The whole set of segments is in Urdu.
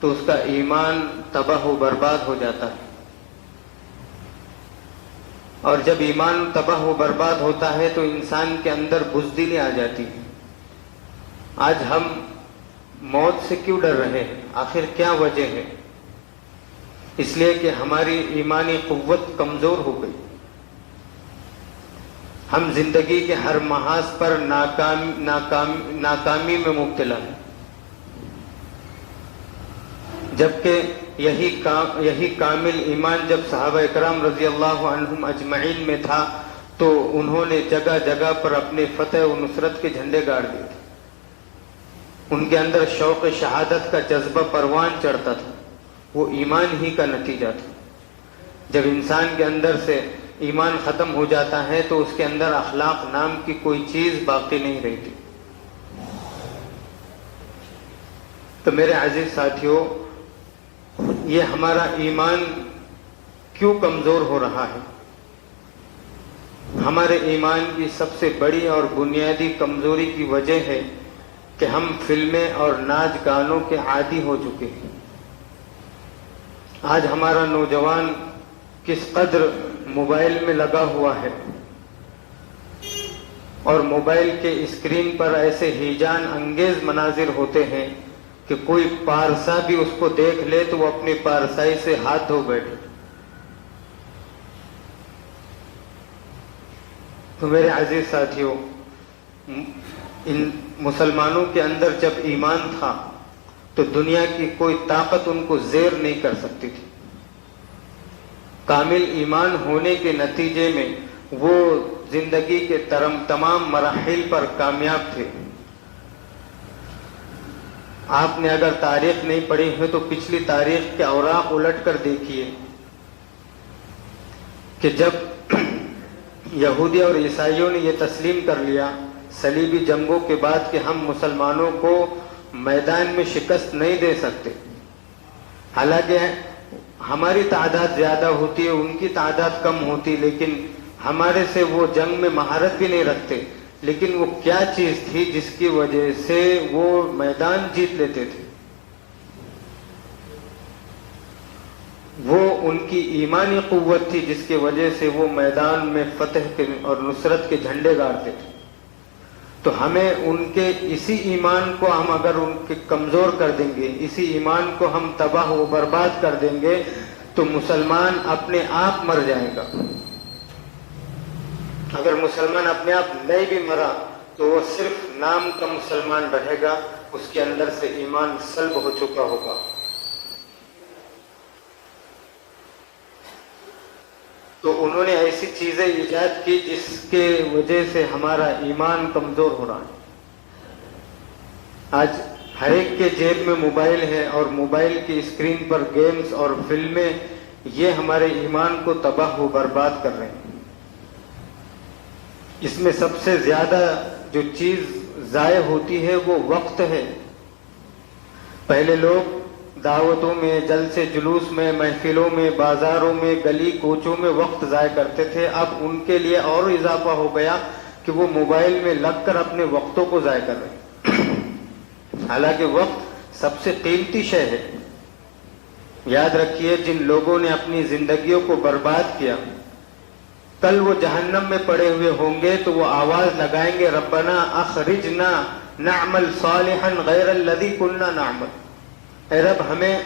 تو اس کا ایمان تباہ و برباد ہو جاتا ہے، اور جب ایمان تباہ و برباد ہوتا ہے تو انسان کے اندر بزدلی آ جاتی ہے۔ آج ہم موت سے کیوں ڈر رہے ہیں؟ آخر کیا وجہ ہے؟ اس لیے کہ ہماری ایمانی قوت کمزور ہو گئی، ہم زندگی کے ہر محاذ پر ناکامی میں مبتلا ہیں، جبکہ یہی کامل ایمان جب صحابہ اکرام رضی اللہ عنہم اجمعین میں تھا تو انہوں نے جگہ جگہ پر اپنے فتح و نصرت کے جھنڈے گاڑ دیے تھے، ان کے اندر شوق شہادت کا جذبہ پروان چڑھتا تھا، وہ ایمان ہی کا نتیجہ تھا۔ جب انسان کے اندر سے ایمان ختم ہو جاتا ہے تو اس کے اندر اخلاق نام کی کوئی چیز باقی نہیں رہتی۔ تو میرے عزیز ساتھیوں، یہ ہمارا ایمان کیوں کمزور ہو رہا ہے؟ ہمارے ایمان کی سب سے بڑی اور بنیادی کمزوری کی وجہ ہے کہ ہم فلمیں اور ناچ گانوں کے عادی ہو چکے ہیں۔ آج ہمارا نوجوان کس قدر موبائل میں لگا ہوا ہے، اور موبائل کے اسکرین پر ایسے ہیجان انگیز مناظر ہوتے ہیں کہ کوئی پارسا بھی اس کو دیکھ لے تو وہ اپنی پارسائی سے ہاتھ دھو بیٹھے۔ تو میرے عزیز ساتھیوں، ان مسلمانوں کے اندر جب ایمان تھا تو دنیا کی کوئی طاقت ان کو زیر نہیں کر سکتی تھی۔ کامل ایمان ہونے کے نتیجے میں وہ زندگی کے تمام مراحل پر کامیاب تھے۔ آپ نے اگر تاریخ نہیں پڑھی ہے تو پچھلی تاریخ کے اوراق الٹ کر دیکھیے کہ جب یہودی اور عیسائیوں نے یہ تسلیم کر لیا صلیبی جنگوں کے بعد کہ ہم مسلمانوں کو میدان میں شکست نہیں دے سکتے، حالانکہ ہماری تعداد زیادہ ہوتی ہے، ان کی تعداد کم ہوتی، لیکن ہمارے سے وہ جنگ میں مہارت بھی نہیں رکھتے، لیکن وہ کیا چیز تھی جس کی وجہ سے وہ میدان جیت لیتے تھے؟ وہ ان کی ایمانی قوت تھی جس کی وجہ سے وہ میدان میں فتح کے اور نصرت کے جھنڈے گاڑتے تھے۔ تو ہمیں ان کے اسی ایمان کو ہم اگر ان کے کمزور کر دیں گے، اسی ایمان کو ہم تباہ و برباد کر دیں گے تو مسلمان اپنے آپ مر جائے گا۔ اگر مسلمان اپنے آپ نہیں بھی مرا تو وہ صرف نام کا مسلمان رہے گا، اس کے اندر سے ایمان سلب ہو چکا ہوگا۔ تو انہوں نے ایسی چیزیں ایجاد کی جس کے وجہ سے ہمارا ایمان کمزور ہو رہا ہے۔ آج ہر ایک کے جیب میں موبائل ہے اور موبائل کی اسکرین پر گیمز اور فلمیں یہ ہمارے ایمان کو تباہ و برباد کر رہے ہیں۔ اس میں سب سے زیادہ جو چیز ضائع ہوتی ہے وہ وقت ہے۔ پہلے لوگ دعوتوں میں، جلسے جلوس میں، محفلوں میں، بازاروں میں، گلی کوچوں میں وقت ضائع کرتے تھے، اب ان کے لیے اور اضافہ ہو گیا کہ وہ موبائل میں لگ کر اپنے وقتوں کو ضائع کر رہے ہیں، حالانکہ وقت سب سے قیمتی شے ہے۔ یاد رکھیے، جن لوگوں نے اپنی زندگیوں کو برباد کیا کل وہ جہنم میں پڑے ہوئے ہوں گے تو وہ آواز لگائیں گے، ربنا اخرجنا نعمل صالحا غیر الذی کننا نعمل، اے رب ہمیں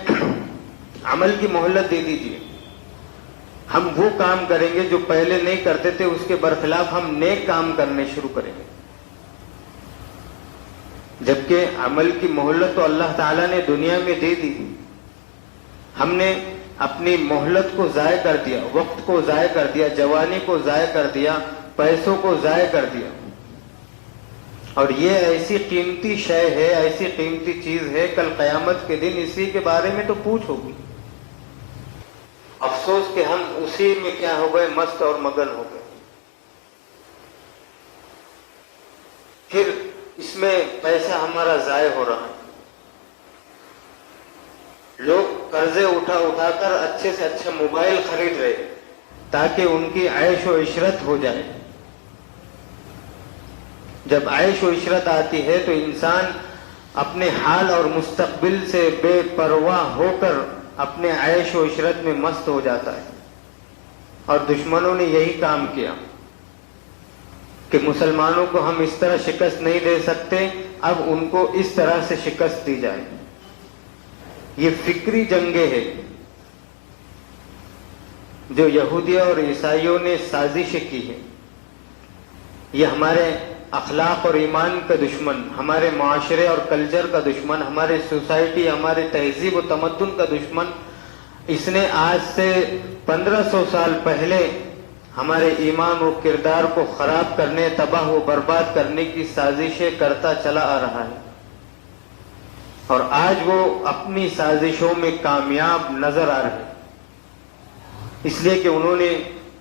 عمل کی مہلت دے دیجیے، ہم وہ کام کریں گے جو پہلے نہیں کرتے تھے، اس کے برخلاف ہم نیک کام کرنے شروع کریں گے۔ جبکہ عمل کی مہلت تو اللہ تعالیٰ نے دنیا میں دے دی، ہم نے اپنی مہلت کو ضائع کر دیا، وقت کو ضائع کر دیا، جوانی کو ضائع کر دیا، پیسوں کو ضائع کر دیا، اور یہ ایسی قیمتی شے ہے، ایسی قیمتی چیز ہے، کل قیامت کے دن اسی کے بارے میں تو پوچھ ہوگی۔ افسوس کہ ہم اسی میں کیا ہو گئے، مست اور مگن ہو گئے۔ پھر اس میں پیسہ ہمارا ضائع ہو رہا ہے، لوگ قرضے اٹھا کر اچھے سے اچھا موبائل خرید رہے تاکہ ان کی عیش و عشرت ہو جائے۔ جب عیش و عشرت آتی ہے تو انسان اپنے حال اور مستقبل سے بے پرواہ ہو کر اپنے عیش و عشرت میں مست ہو جاتا ہے. اور دشمنوں نے یہی کام کیا کہ مسلمانوں کو ہم اس طرح شکست نہیں دے سکتے، اب ان کو اس طرح سے شکست دی جائے. یہ فکری جنگیں ہیں جو یہودیوں اور عیسائیوں نے سازشیں کی ہے. یہ ہمارے اخلاق اور ایمان کا دشمن، ہمارے معاشرے اور کلچر کا دشمن، ہمارے سوسائٹی، ہمارے تہذیب و تمدن کا دشمن. اس نے آج سے 1500 سال پہلے ہمارے ایمان و کردار کو خراب کرنے، تباہ و برباد کرنے کی سازشیں کرتا چلا آ رہا ہے، اور آج وہ اپنی سازشوں میں کامیاب نظر آ رہے ہیں. اس لیے کہ انہوں نے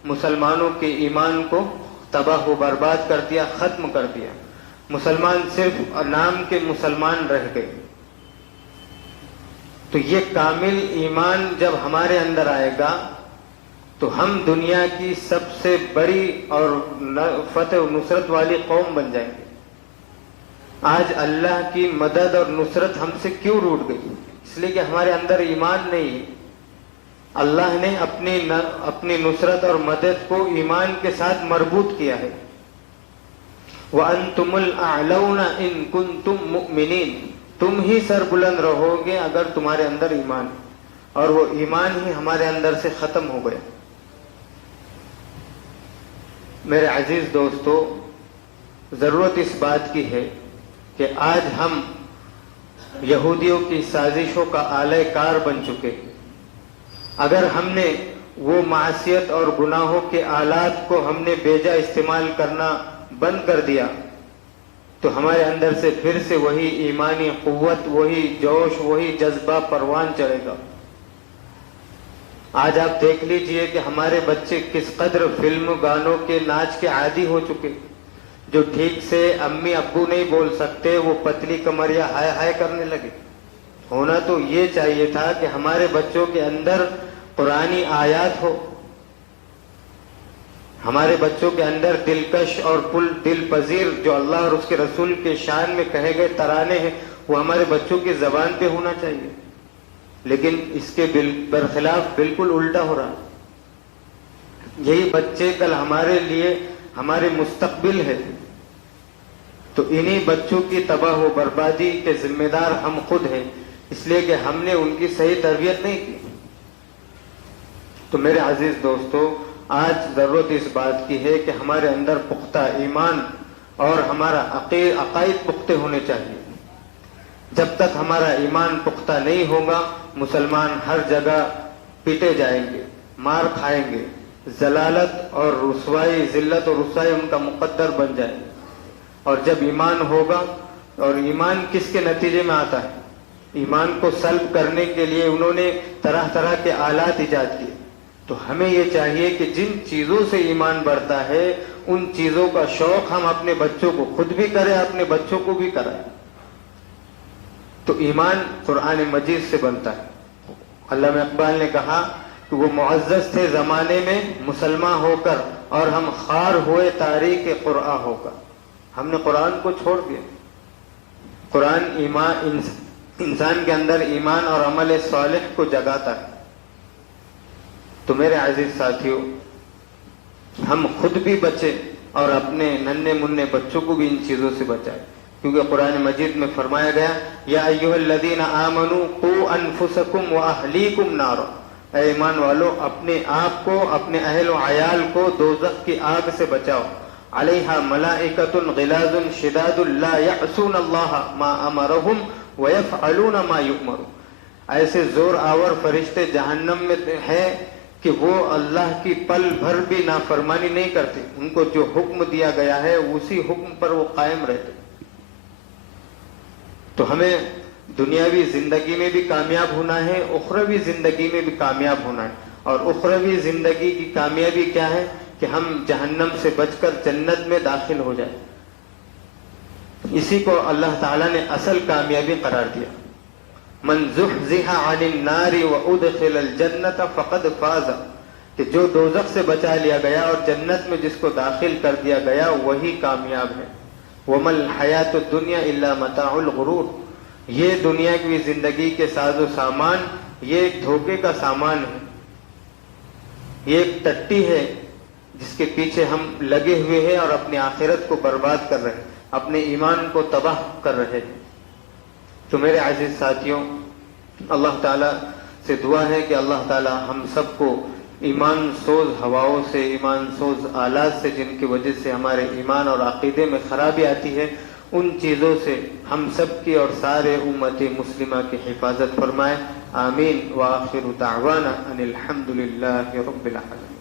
مسلمانوں کے ایمان کو تباہ و برباد کر دیا، ختم کر دیا. مسلمان صرف نام کے مسلمان رہ گئے. تو یہ کامل ایمان جب ہمارے اندر آئے گا تو ہم دنیا کی سب سے بڑی اور فتح و نصرت والی قوم بن جائیں گے. آج اللہ کی مدد اور نصرت ہم سے کیوں روٹ گئی؟ اس لیے کہ ہمارے اندر ایمان نہیں ہے. اللہ نے اپنی نصرت اور مدد کو ایمان کے ساتھ مربوط کیا ہے. وَأَنْتُمُ الْأَعْلَوْنَ إِن كُنتُم مُؤْمِنِينَ، تم ہی سر بلند رہو گے اگر تمہارے اندر ایمان ہے. اور وہ ایمان ہی ہمارے اندر سے ختم ہو گیا. میرے عزیز دوستو، ضرورت اس بات کی ہے کہ آج ہم یہودیوں کی سازشوں کا آلہ کار بن چکے. اگر ہم نے وہ معصیت اور گناہوں کے آلات کو ہم نے بیجا استعمال کرنا بند کر دیا تو ہمارے اندر سے پھر سے وہی ایمانی قوت، وہی جوش، وہی جذبہ پروان چڑھے گا. آج آپ دیکھ لیجئے کہ ہمارے بچے کس قدر فلم گانوں کے ناچ کے عادی ہو چکے. جو ٹھیک سے امی ابو نہیں بول سکتے وہ پتلی کمریا ہائے ہائے کرنے لگے. ہونا تو یہ چاہیے تھا کہ ہمارے بچوں کے اندر قرآنی آیات ہو، ہمارے بچوں کے اندر دلکش اور دل پذیر جو اللہ اور اس کے رسول کے شان میں کہے گئے ترانے ہیں وہ ہمارے بچوں کی زبان پہ ہونا چاہیے. لیکن اس کے برخلاف بالکل الٹا ہو رہا. یہی بچے کل ہمارے لیے ہمارے مستقبل ہے. تو انہی بچوں کی تباہ و بربادی کے ذمہ دار ہم خود ہیں، اس لیے کہ ہم نے ان کی صحیح تربیت نہیں کی. تو میرے عزیز دوستو، آج ضرورت اس بات کی ہے کہ ہمارے اندر پختہ ایمان اور ہمارا عقائد پختہ ہونے چاہیے. جب تک ہمارا ایمان پختہ نہیں ہوگا مسلمان ہر جگہ پیٹے جائیں گے، مار کھائیں گے، ذلالت اور رسوائی، ذلت اور رسوائی ان کا مقدر بن جائے. اور جب ایمان ہوگا، اور ایمان کس کے نتیجے میں آتا ہے؟ ایمان کو سلب کرنے کے لیے انہوں نے طرح طرح کے آلات ایجاد کیے. تو ہمیں یہ چاہیے کہ جن چیزوں سے ایمان بڑھتا ہے ان چیزوں کا شوق ہم اپنے بچوں کو خود بھی کریں، اپنے بچوں کو بھی کرائیں. تو ایمان قرآن مجید سے بنتا ہے. علامہ اقبال نے کہا کہ وہ معزز تھے زمانے میں مسلمان ہو کر، اور ہم خار ہوئے تاریخ قرآن ہو کر. ہم نے قرآن کو چھوڑ دیا. قرآن ایمان انسان کے اندر ایمان اور عمل صالح کو جگاتا ہے. تو میرے عزیز ساتھیوں، ہم خود بھی بچیں اور اپنے ننھے منھے بچوں کو بھی ان چیزوں سے بچائیں، کیونکہ قرآن مجید میں فرمایا گیا یا ایھا الذین آمنوا قوا انفسکم واہلیکم نارا، اے ایمان والو اپنے آپ کو، اپنے اہل و عیال کو دوزخ کی آگ سے بچاؤ. علیہا ملائکۃ غلاظ شداد لا یعصون اللہ ما امرہم ویفعلون ما یؤمرون. ایسے زور آور فرشتے جہنم میں ہے کہ وہ اللہ کی پل بھر بھی نافرمانی نہیں کرتے. ان کو جو حکم دیا گیا ہے اسی حکم پر وہ قائم رہتے. تو ہمیں دنیاوی زندگی میں بھی کامیاب ہونا ہے، اخروی زندگی میں بھی کامیاب ہونا ہے. اور اخروی زندگی کی کامیابی کیا ہے؟ کہ ہم جہنم سے بچ کر جنت میں داخل ہو جائیں. اسی کو اللہ تعالیٰ نے اصل کامیابی قرار دیا. من زحزح عن النار وادخل الجنة فقد فاز، کہ جو دوزخ سے بچا لیا گیا اور جنت میں جس کو داخل کر دیا گیا وہی کامیاب ہے. وما الحیات الدنیا الا متاع الغرور، یہ دنیا کی زندگی کے ساز و سامان یہ ایک دھوکے کا سامان ہے، یہ ایک ٹٹی ہے جس کے پیچھے ہم لگے ہوئے ہیں اور اپنی آخرت کو برباد کر رہے ہیں، اپنے ایمان کو تباہ کر رہے ہیں۔ تو میرے عزیز ساتھیوں، اللہ تعالیٰ سے دعا ہے کہ اللہ تعالیٰ ہم سب کو ایمان سوز ہواؤں سے، ایمان سوز آلات سے، جن کی وجہ سے ہمارے ایمان اور عقیدے میں خرابی آتی ہے، ان چیزوں سے ہم سب کی اور سارے امت مسلمہ کی حفاظت فرمائے۔ آمین۔ وآخر دعوانا ان الحمد للہ رب العالمین۔